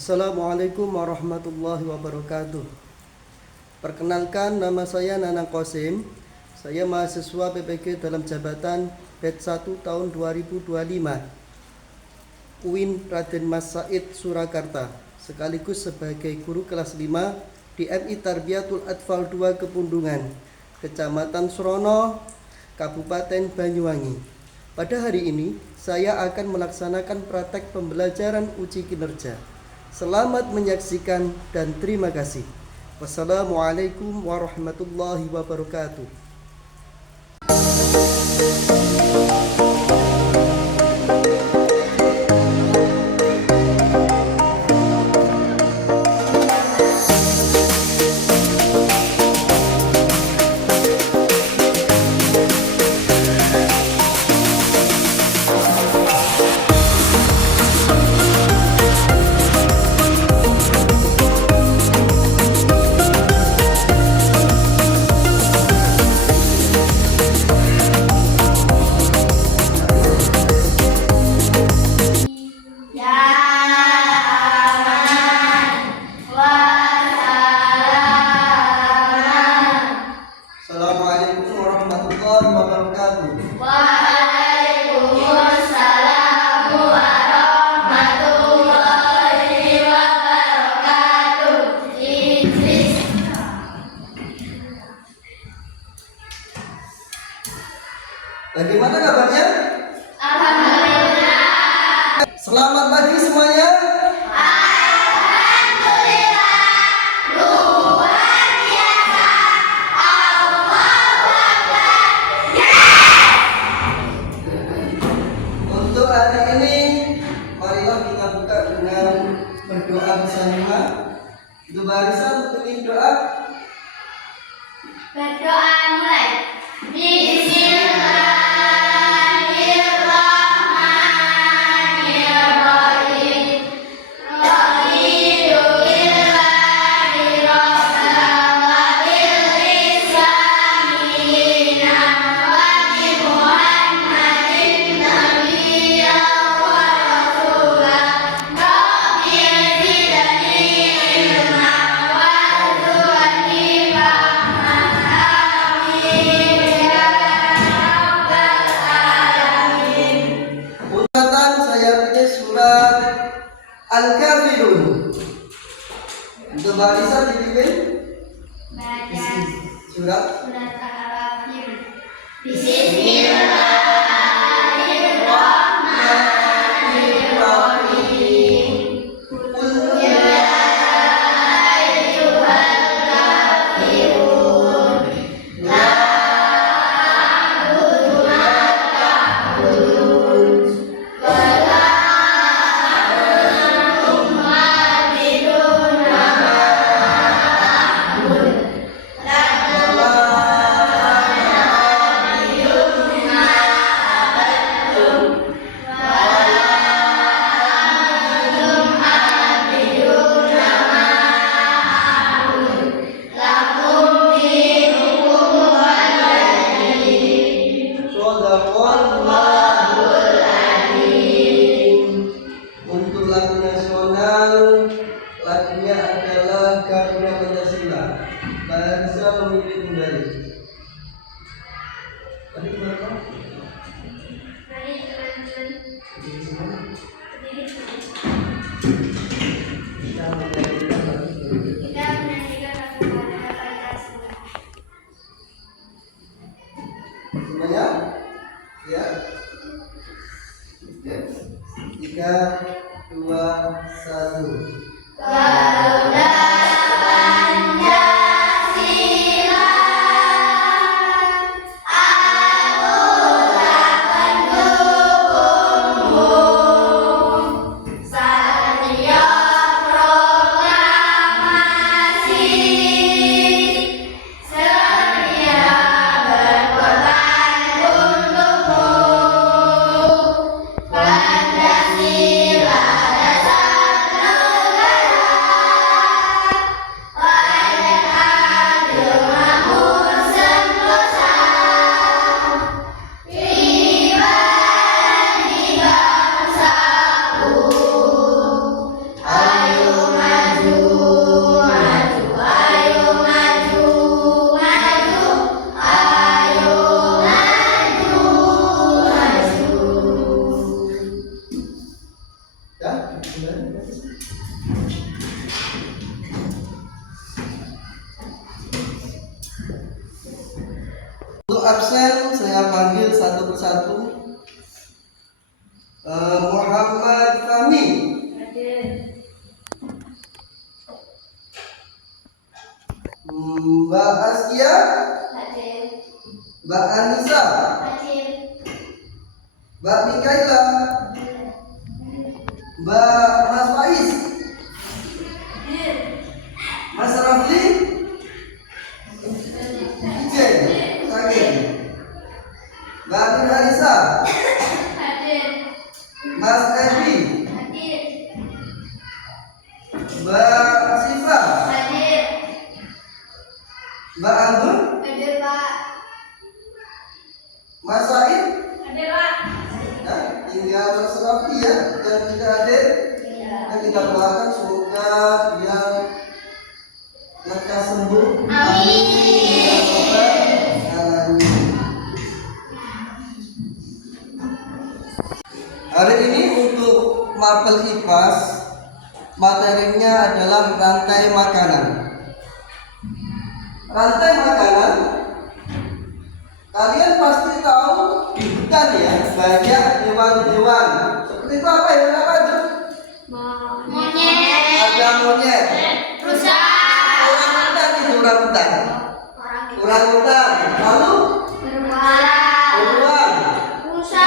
Assalamualaikum warahmatullahi wabarakatuh. Perkenalkan, nama saya Nanang Qasim. Saya mahasiswa PPG dalam jabatan batch 1 tahun 2025 UIN Raden Mas Said Surakarta, sekaligus sebagai guru kelas 5 di MI Tarbiyatul Atfal 2 Kepundungan, Kecamatan Srono, Kabupaten Banyuwangi. Pada hari ini, saya akan melaksanakan praktek pembelajaran uji kinerja. Selamat menyaksikan dan terima kasih. Wassalamualaikum warahmatullahi wabarakatuh. Assalamualaikum warahmatullahi wabarakatuh. Waalaikumsalam warahmatullahi wabarakatuh. Bagaimana kabarnya? Alhamdulillah. Selamat pagi semuanya. Alhamdulillah. Luar biasa. Allahu Akbar. Untuk hari ini, marilah kita buka dengan berdoa bersama. Untuk barisan pilih doa. Berdoa mulai. Al-Kafirun. Untuk barisan dipimpin Baca surat surat Al-Kafirun. Bismillahirrahmanirrahim. Qul ya ayyuhal kafirun, la a'budu ma ta'budun, wa la antum 'abiduna ma a'budu, lakum Shadaqallahul Azim. Untuk lagu nasional, lagunya adalah Garuda Pancasila. Barisan memimpin kembali. Tadi berapa? Jadi semua. Kita menyanyikan lagu semuanya, ya. Oke. 3, 2, 1. Garuda Pancasila, aku tak pendukungmu. Satria proklamasi, setia berkorban untukmu. Pancasila dasar negara. satu. Muhammad Fahmi. Mbak Askia. Mbak Anissa. Mbak Mikaela. Mbak Mas Faiz. Mas Rafli. Ijen. Sakit. Mbak Nurhanisa. Mas Edi. Mbak Siva. Mbak Anggun. Mas Said. Ya, tinggal Mas Rafli ya yang tidak hadir. Dan kita doakan semoga dia lekas sembuh. Hari ini untuk mapel IPAS materinya adalah rantai makanan. Rantai makanan, kalian pasti tahu di hutan ya banyak hewan-hewan. Seperti itu apa ya? Apa itu? Ada monyet. Orangutan itu orangutan. Orangutan. Lalu beruang. Rusa.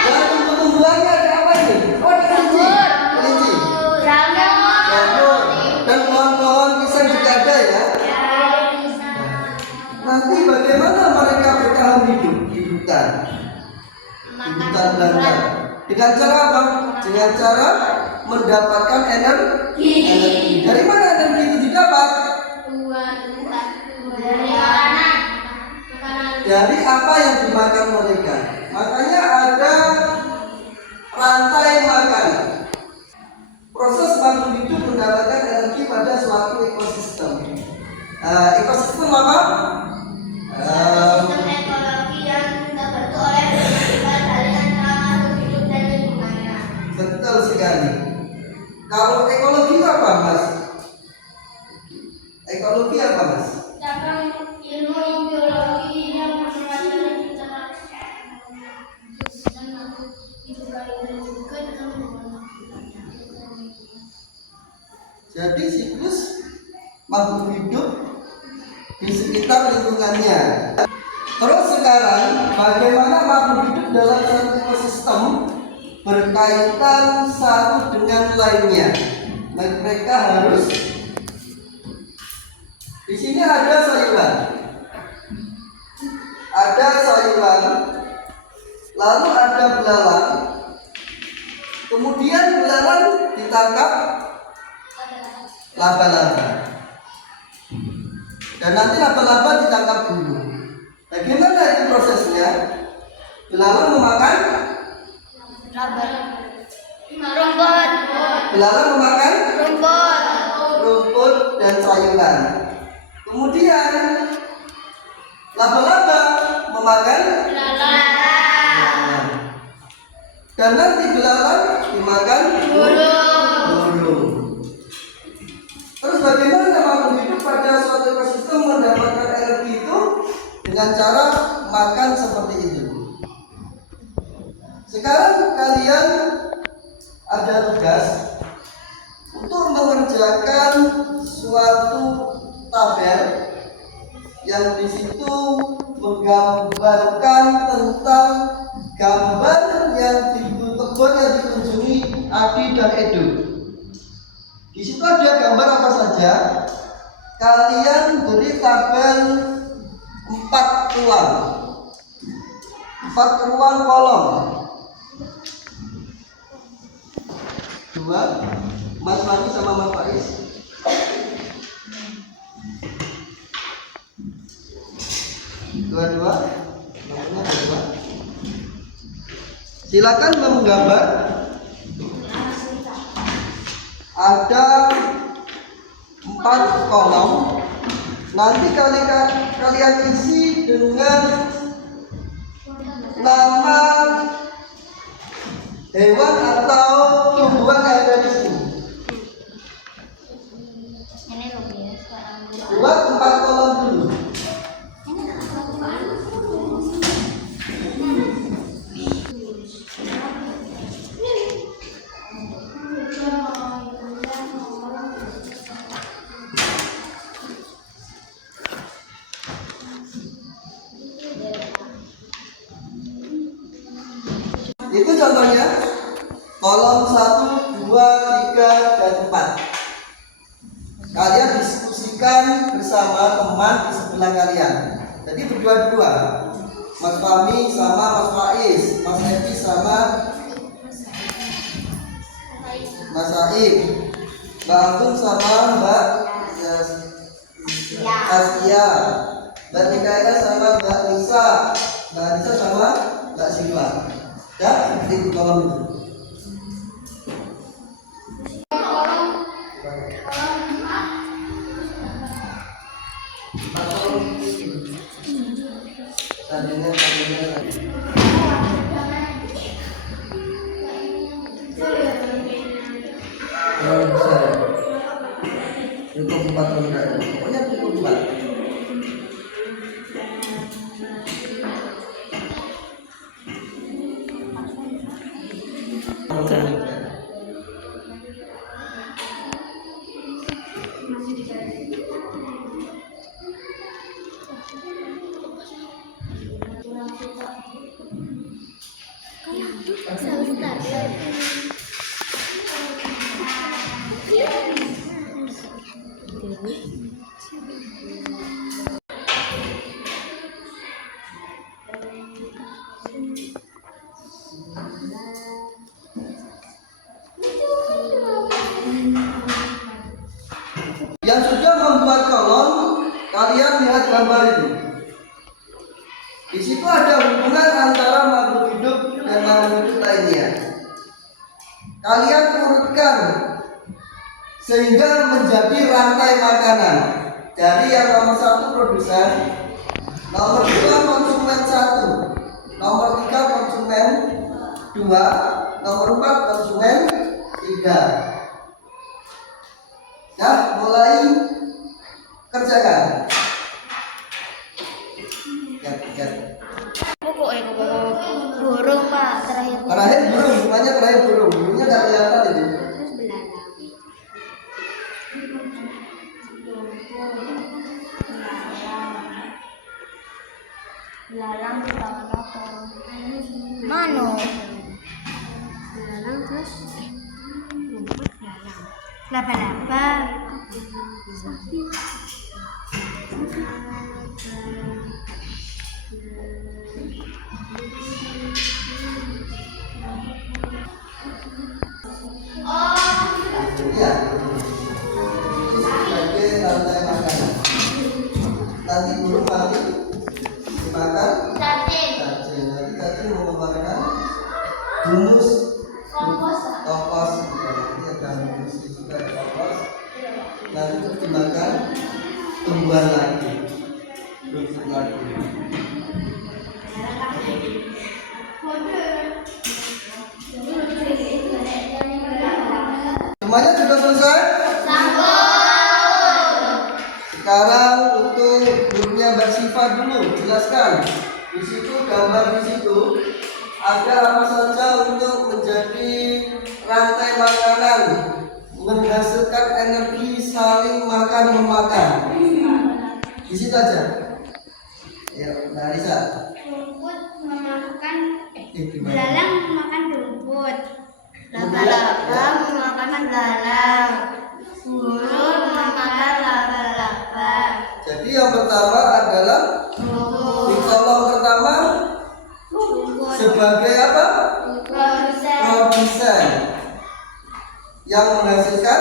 Dan tumbuh-tumbuhannya ada apa ini? Oh, ada kelinci. Jamur. Dan pohon-pohon pisang juga ada ya. Nanti bagaimana mereka bertahan hidup di hutan? Di hutan belantara. Dengan cara apa? Dengan cara mendapatkan energi. Dari mana energi itu didapat? Dari apa yang dimakan mereka. Makanya ada rantai makanan. Proses makhluk hidup mendapatkan energi pada suatu ekosistem. Ekosistem apa? Betul sekali. Kalau ekologi apa, Mas? Ekologi apa, Mas? Jadi siklus makhluk hidup di sekitar lingkungannya. Terus sekarang bagaimana makhluk hidup dalam satu ekosistem berkaitan satu dengan lainnya. Mereka harus di sini ada sayuran. Ada sayuran. Lalu ada belalang. Kemudian belalang ditangkap laba-laba. Dan nanti laba-laba ditangkap dulu. Bagaimana itu prosesnya? Belalang memakan rumput. Belalang memakan rumput dan sayuran. Kemudian laba-laba memakan belalang. Dan nanti belalang dimakan burung. Terus bagaimana makhluk hidup pada suatu ekosistem mendapatkan energi itu? Dengan cara makan seperti itu. Sekarang kalian ada tugas untuk mengerjakan suatu tabel yang di situ menggambarkan tentang gambar yang di kebun yang dikunjungi Adi dan Edo. Di situ ada gambar apa saja? Kalian beri tabel 4 ruang. 4 ruang kolom. 2 Mas Fahmi sama Mas Faiz. Dua. Nomornya dua. Silakan menggambar. Ada 4 kolom. Nanti kalian isi dengan nama hewan atau tumbuhan yang ada di sini. Buat 4 kolom dulu. Itu contohnya kolom 1, 2, 3, dan 4. Kalian diskusikan bersama teman di sebelah kalian. Jadi berdua-dua. Mas Fahmi sama Mas Faiz, Mas Evi sama Mas Aib, Mbak Agung sama Mbak Asia, Mbak Mikaela sama Mbak Nisa, Mbak Nisa sama Mbak Silva. Ya, di kolom itu. Cukup 4 ronde. Pokoknya cukup 4. Yang sudah membuat kolom, kalian lihat gambar itu. Di situ ada hubungan antara makhluk hidup dan makhluk hidup lainnya. Kalian urutkan sehingga menjadi rantai makanan. Dari yang nomor 1 produsen, nomor 2 konsumen 1, nomor 3 konsumen 2, nomor 4 konsumen 3. Ya, mulai kerjakan. Ya. Burung Pak terakhir. Terakhir burung, semuanya terakhir burung. Burungnya nggak kelihatan itu. Terus belalang kita apa? Mano. Belalang terus rumput belalang. Laba-laba. Ya. Sebagai rantai makanan. Nanti burung mati dimakan Cacing. cacing. Nanti cacing mengeluarkan humus, kompos. Nanti ada humus juga ada kompos. Nanti terus dimakan tumbuhan lagi, rumput lagi. Semuanya sudah selesai? Sekarang untuk grupnya Mbak Siva dulu, jelaskan. Di situ gambar di situ ada apa saja untuk menjadi rantai makanan, menghasilkan energi saling makan memakan. Di situ aja. Ya, Mbak Risa. Rumput memakan Gimana? belalang memakan rumput. Laba-laba memakan belalang. Burung memakan laba-laba. Jadi yang pertama adalah di kolom pertama Rumput. sebagai apa? Produsen. Produsen yang menghasilkan.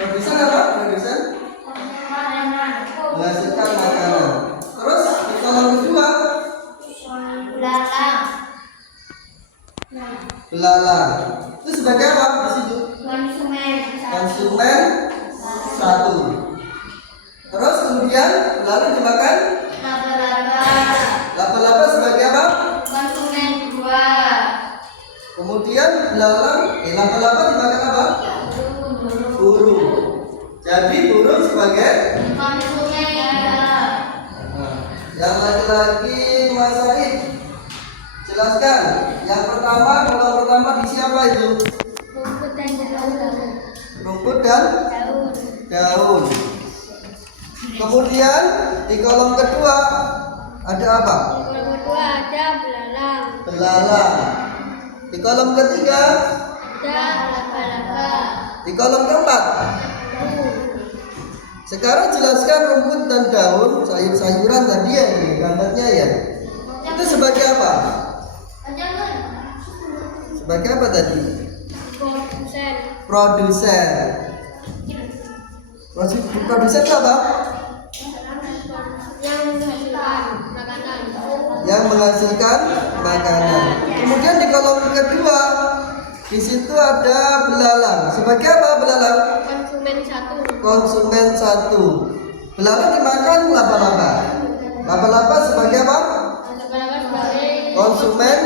Produsen apa? Produsen Makanan. menghasilkan makanan. Terus di kolom kedua Belalang. belalang. Itu sebagai apa di situ? Konsumen. Konsumen 1. Terus kemudian belalang dimakan. Laba-laba. Laba-laba sebagai apa? Konsumen 2. Kemudian laba-laba dimakan apa? Burung. Jadi burung sebagai. Konsumen 3. Nah, yang laki-laki Mas Said, jelaskan. Yang pertama, kolom pertama di siapa itu? Rumput dan daun. Rumput dan daun. Kemudian di kolom kedua ada apa? Di kolom kedua ada belalang. Belalang. Di kolom ketiga, Ada laba-laba. di kolom keempat. Sekarang jelaskan rumput dan daun sayur-sayuran tadi ya, ini gambarnya ya. Itu sebagai apa? Sebagai apa tadi? Produsen. Produsen. Produsen itu apa? Yang menghasilkan makanan. Yang menghasilkan makanan. Kemudian di kolom kedua, di situ ada belalang. Sebagai apa belalang? Konsumen satu. Konsumen satu. Belalang dimakan laba-laba. Laba-laba sebagai apa? Laba-laba sebagai Konsumen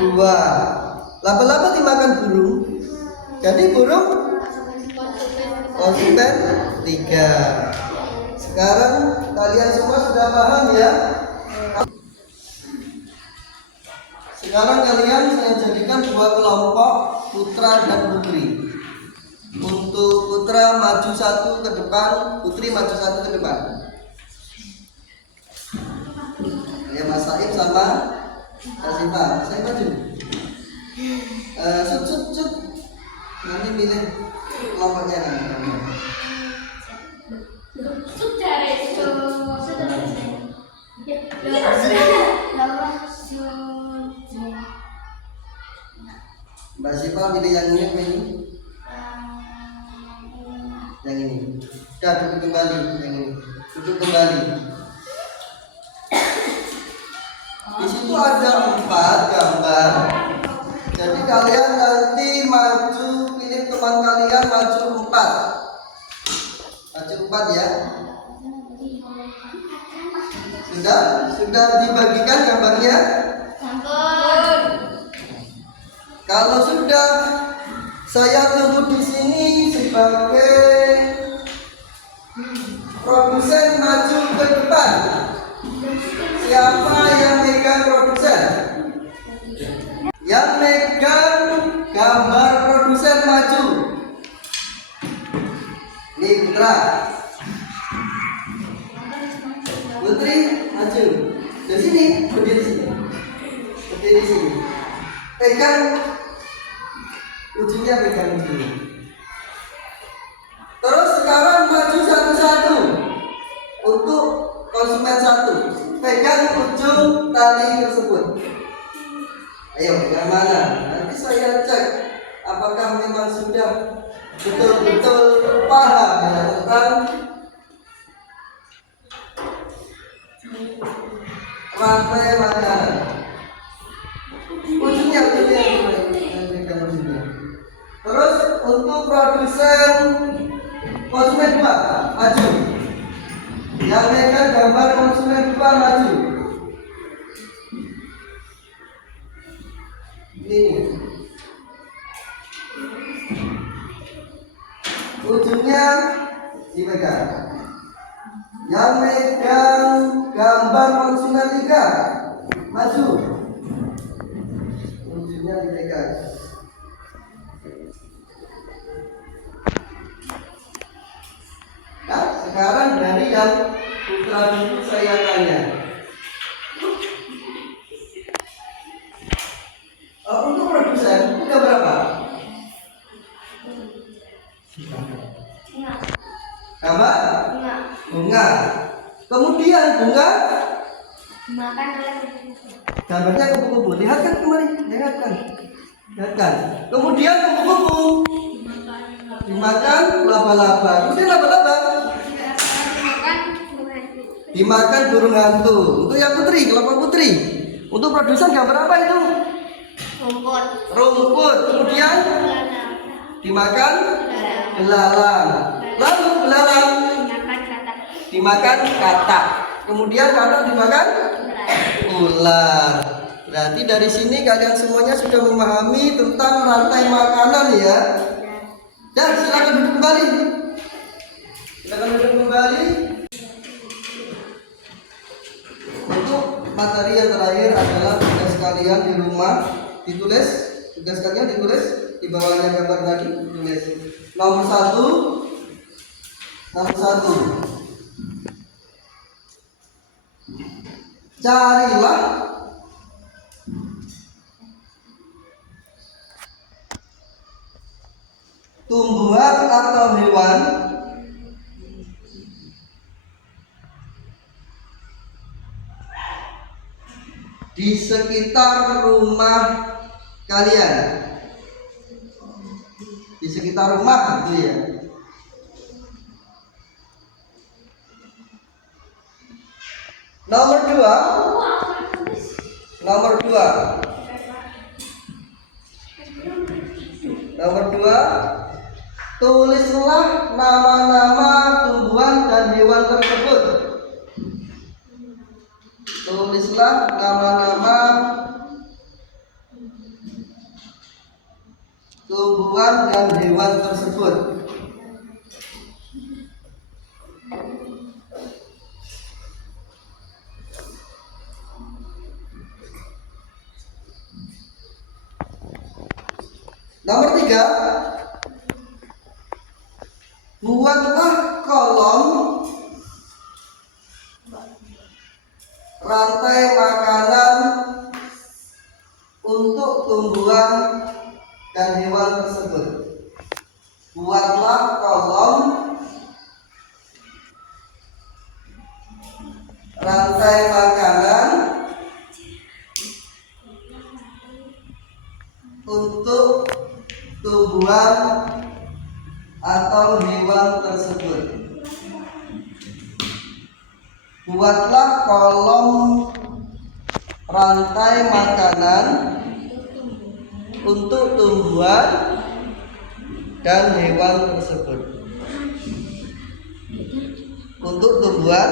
dua. Laba-laba dimakan burung. Jadi burung konsumen tiga. Sekarang kalian semua sudah paham ya? Sekarang kalian saya jadikan dua kelompok, putra dan putri. Untuk putra maju satu ke depan, putri maju satu ke depan. Ya Mas Saib sama Mas Iva, saya maju. Sut. Nanti milih kelompoknya nanti. sudah itu. Mbak Siva pilih yang ini apa ini? Yang ini. Udah duduk kembali yang ini. Duduk kembali. Di situ ada 4 gambar. Jadi kalian nanti maju, pilih teman kalian maju 4. Maju 4 ya. Sudah dibagikan gambarnya? Kalau sudah, saya tunggu di sini sebagai produsen maju ke depan. Siapa yang megang produsen? Yang megang gambar produsen maju. Nih Putra. Putri maju. Di sini, berdiri sini. Berdiri sini. Pegang ujungnya, pegang dulu. Terus sekarang maju satu-satu untuk konsumen satu. Pegang ujung tali tersebut. Ayo, yang mana? Nanti saya cek apakah memang sudah betul-betul paham ya, tentang rantai makanan. Ujungnya. Terus untuk produsen konsumen 2 maju. Yang megang gambar konsumen 2 maju. Ini. Ujungnya dipegang. Yang megang gambar konsumen 3 maju. Ujungnya dipegang. Nah, sekarang dari yang putra dulu saya tanya. Untuk produsen udah berapa? Gambar? Bunga. Kemudian bunga Makan oleh gambarnya kupu-kupu. Lihat kan kemarin, lihat kan. Kemudian kupu-kupu dimakan laba-laba. Kemudian laba-laba dimakan burung hantu. Untuk yang putri, kelompok putri. Untuk produsen gambar apa itu? Rumput. Kemudian dimakan belalang. Lalu belalang dimakan katak. Kemudian katak dimakan ular. Berarti dari sini kalian semuanya sudah memahami tentang rantai makanan ya. Dan silakan duduk kembali. Untuk materi yang terakhir adalah tugas kalian di rumah ditulis. Tugas kalian ditulis di bawahnya gambar tadi. Tulis nomor 1. Carilah tumbuhan atau hewan di sekitar rumah kalian. Di sekitar rumah gitu ya. Nomor dua, nomor dua, nomor dua, tulislah nama-nama tumbuhan dan hewan tersebut. Tulislah nama-nama tumbuhan dan hewan tersebut. Nomor tiga, buatlah kolom rantai makanan untuk tumbuhan dan hewan tersebut. Buatlah kolom rantai makanan untuk tumbuhan atau hewan tersebut. Buatlah kolom rantai makanan untuk tumbuhan dan hewan tersebut. Untuk tumbuhan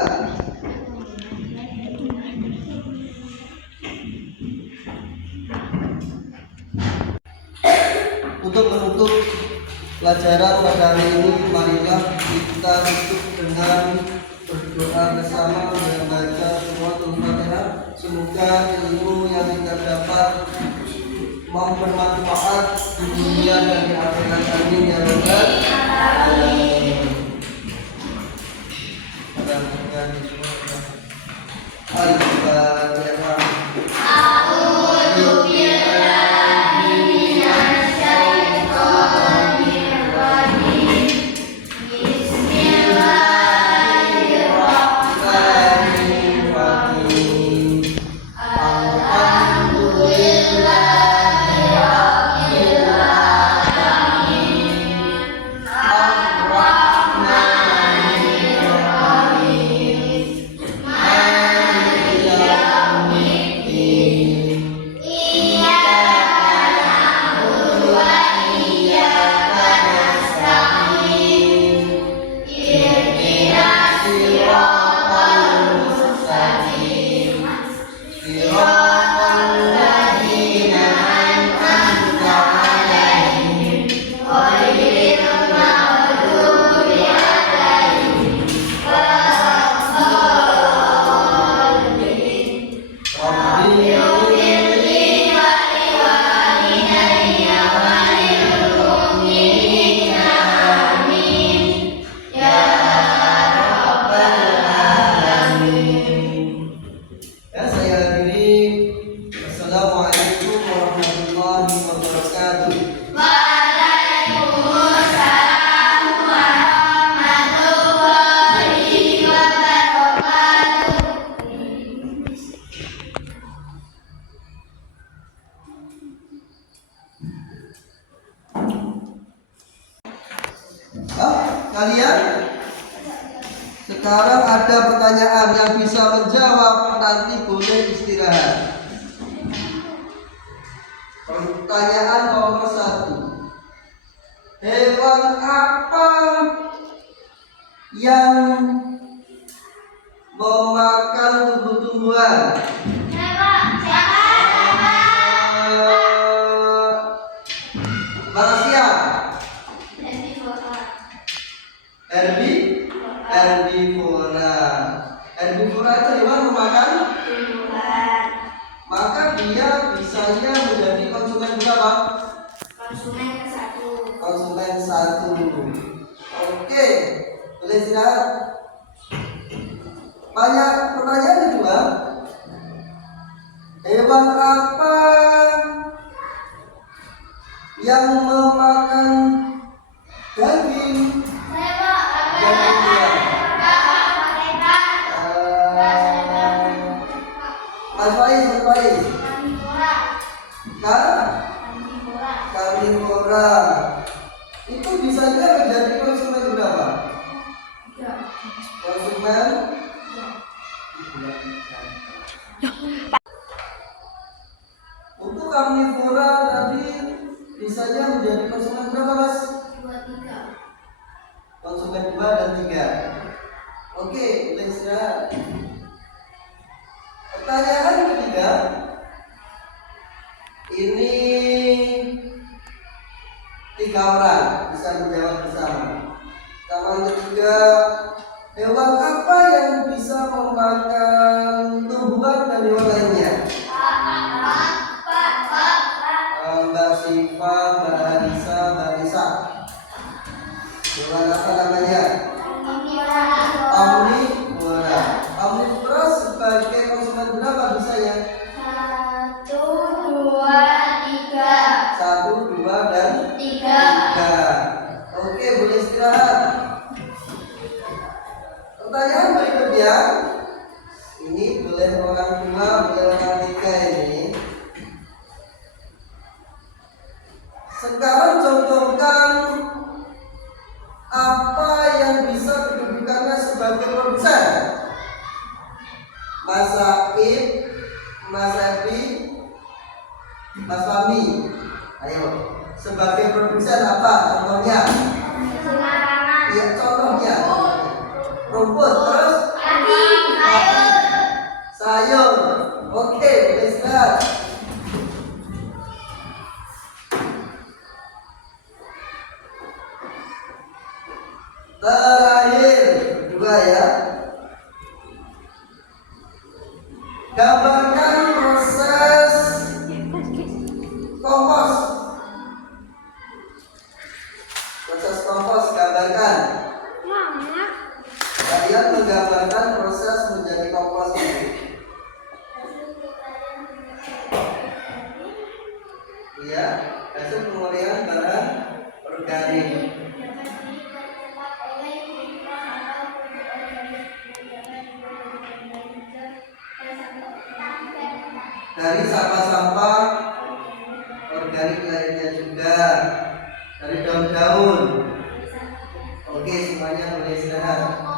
untuk menutup pelajaran pada hari ini, marilah kita tutup dengan berdoa bersama dan baca suratul Fatihah. Semoga ilmu yang kita dapat bermanfaat di dunia dan di akhirat. Amin ya rabbal alamin. Al-Fatihah. Assalamualaikum warahmatullahi wabarakatuh. Waalaikumsalam warahmatullahi wabarakatuh. Kalian sekarang ada pertanyaan yang bisa menjawab, nanti boleh istirahat. Pertanyaan nomor 1. Hewan apa yang memakan tumbuh-tumbuhan? Manusia. Herbivora. Herbivora itu hewan memakan tumbuhan. Maka dia bisanya menjadi konsumen berapa? Konsumen satu. Oke, boleh istirahat. Banyak pertanyaan kedua. Hewan apa yang memakan daging? Daging dia. Mas Faiz. Karnivora. Itu bisanya menjadi konsumen berapa? Konsumen untuk karnivora tadi bisanya menjadi konsumen berapa, Mas? Konsumen 2 dan 3. Oke, boleh istirahat. Pertanyaan ketiga. Ini 3 orang bisa menjawab bersama. Pertanyaan ketiga, hewan apa yang bisa memakan tumbuhan dan hewan lainnya? Mbak Siva, Mbak Anissa, Mbak Nisa. Hewan apa namanya? Omnivora. Omnivora sebagai konsumen berapa bisanya? 1, 2, dan 3. Oke, boleh istirahat. Pertanyaan berikutnya. Ini boleh orang tua, boleh orang tiga ini. Sekarang contohkan apa yang bisa kedudukannya sebagai produsen. Mas Akib, Mas Ebi, Mas Fahmi. Ayo, sebagai produsen apa contohnya? Ya, contohnya rumput, terus sayur. Oke, boleh istirahat. Terakhir, kedua ya. Gambarkan proses kompos. Proses kompos, gambarkan. Kalian menggambarkan proses menjadi kompos ini. Iya, hasil penguraian bahan organik. Dari sampah-sampah organik lainnya juga, dari daun-daun. Oke, semuanya boleh istirahat.